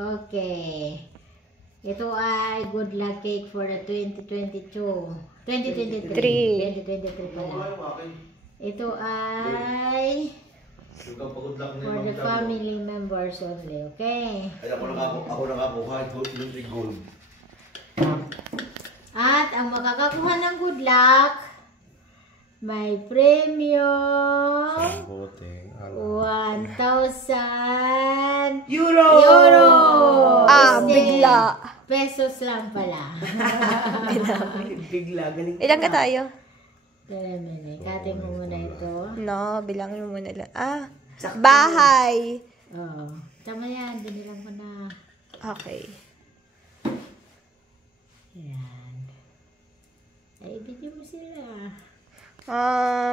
Okay. Ito ay good luck cake for the 2023 pala. Ito ay for the family members only, okay? Ay, ako nakakuha yung gold. At ang makakakuha ng good luck, may premium 1,000 euro. Bigla. Pesos lang pala. Bigla, galing. Ilan ka tayo? Kating mo muna ito. No, bilangin mo muna lang. Bahay. Oo. Tama yan, dinilang ko na. Okay. Yan. Ay, video mo sila.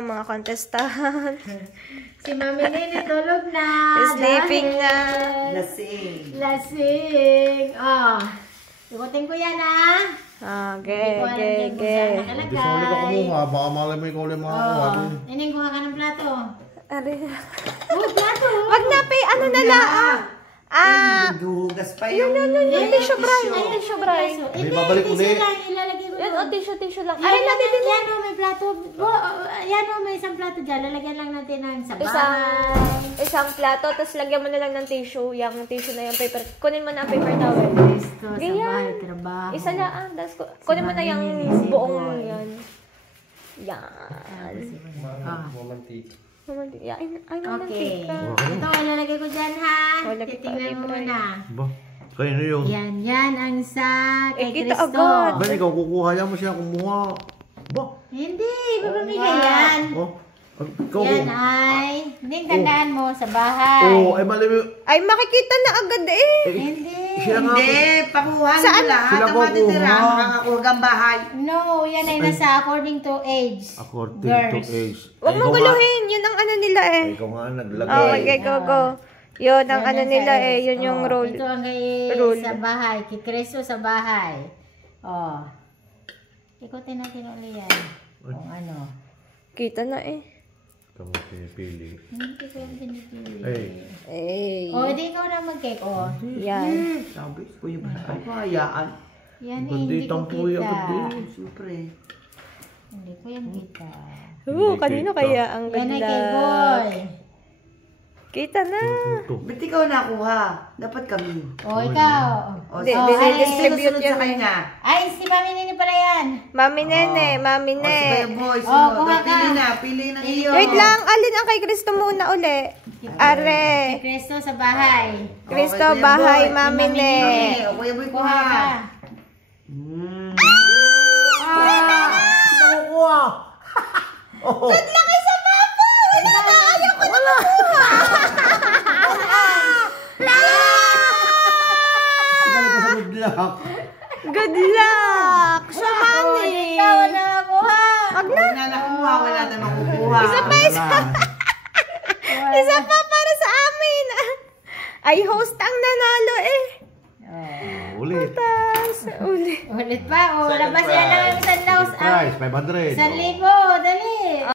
Mga contestant. Si Mami Nene tulog na. Sleeping na. Lasing. Ikutin ko yan, Okay. Hindi sa ulit ako kumuha. Baka malay mo ikaw ulit makakuha. Nining, kuha ka ng plato. Plato. Wag na, ano na lang. Dugas pa Yun, tissue bray. May babalik ulit. Ilalagay ko. Yun, tissue lang. Ay, natin din. Yan may plato. Yan may isang plato dyan. Lalagyan lang natin ng sabay. Isang plato, tapos lagyan mo na lang ng tissue. Yung tissue na yung paper. Kunin mo na ang paper towel. Gusto, sabay, trabaho. Isa lang. Kunin mo na yung buong yan. Yan. Okay. Ito, ilalagay ko dyan, ha? Titingnan mo muna. Ba? Kayo yun. Yan ang sa kay kita Cristo. agad. Ben, ikaw kukuha yan mo siya kumuha. Ba? Hindi, papamigay yan. Ikaw Yan ay, hindi tandaan mo sa bahay. ay mali mo. Ay, makikita na agad Hindi. Sila nga. Hindi, pakuha nyo lahat. Sila Ang matitira, kukuha. makakakurgang bahay. No, yan ay nasa according to age. According Girls. to age. Huwag mo guluhin. Yun ang ano nila Ikaw nga naglagay. Okay, go. Yun ang ano nila Yun yung rule. Ito ang kay Rule. sa bahay. Kay Cristo sa bahay. Ikutin natin ulit yan. Kung ano. Kita na Ikaw pinipili. Hindi ko yung pinipili. Hindi ikaw na mag-cake. Yan. Sabi ko yung ay, pahayaan. Yan hindi ko kita. Siyempre. Hindi ko yan kita. Kanino kaya ang Yan ay ganda? kay Boy. Kita na. Ba't ikaw nakuha? Dapat kami. Ikaw. Distribute Susunod yun sa kanya. Ay, si Mami Nini pala yan. Mami Nene. O, si Kuya Boy, kuha sunod. ka. Pili ng iyo. Wait lang. Alin ang kay Cristo muna uli? Are. Cristo sa bahay. Cristo, Okay, Kuya bahay, Boy. Mami Ne. Kuya Boy, Kuha kuha. ka. Nakukuha! Oh! Laki sa mapa! Ayaw ko na makuha! Balik ka sa good luck. Good luck! Shamani! Ikaw na nakuha. Wag na. Huwag na nakuha, wala na makukuha. Isa pa para sa amin. Ay, host ang nanalo Ulit. Ulit. Ulit pa. Labas yan ang isang Prize, 500. 1,000. Dali.